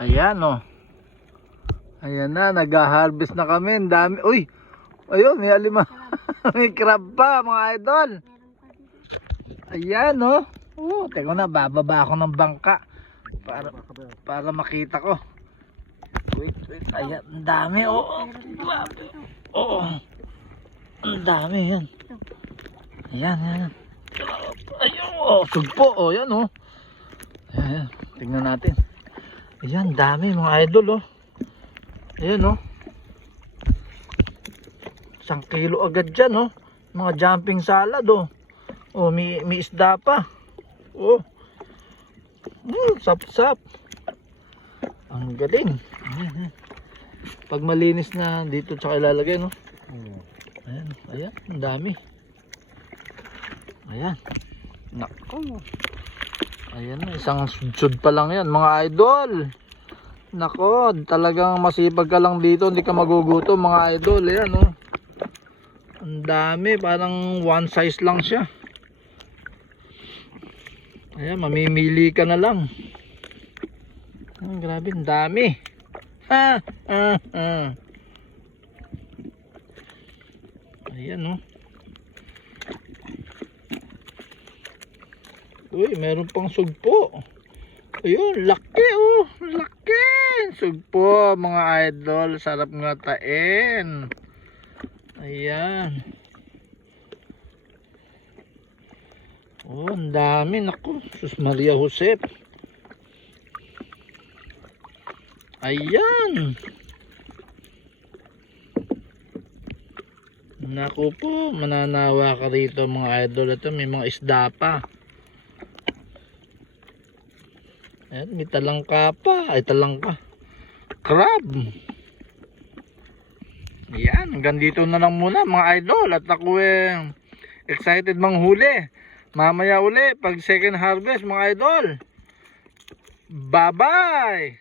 Ayan oh. Ayan na, nag-harvest na kami. Ang dami. Uy! Ayun, may alima. May crab pa mga idol. Ayan oh. Teka na, bababa ako ng bangka. Para makita ko. Wait. Ayan, ang dami oh. Oo. Ang dami yan. Ayan. Ayun oh, sugpo oh, yan oh. Ayan, tingnan natin. Ayan, dami mga idol oh. Ayan oh. 1 kilo agad dyan oh. Mga jumping salad oh. Oh, may isda pa. Oh. Sap-sap. Ang galing. Pag malinis na dito tsaka ilalagay no. Ayan, ang dami. Ayan. Nako. Ayan, isang sudsud pa lang yan mga idol. Nako, talagang masipag ka lang dito, hindi ka magugutom mga idol. Ayan oh. Ang dami, parang one size lang siya. Ayan, mamimili ka na lang. Grabe, ang dami. Ayan oh. Uy, meron pang sugpo. Ayun, laki oh. Laki. Sugpo mga idol. Sarap ngatain. Ayan. Oh, ang dami. Naku, Sus Maria Josep. Ayan. Naku po, mananawa ka rito mga idol. Ito may mga isda pa. Ayan, may talangka pa. Ay, talangka. Crab. Ayan, hanggang dito na lang muna mga idol. At ako excited manghuli. Mamaya uli pag second harvest mga idol. Bye bye.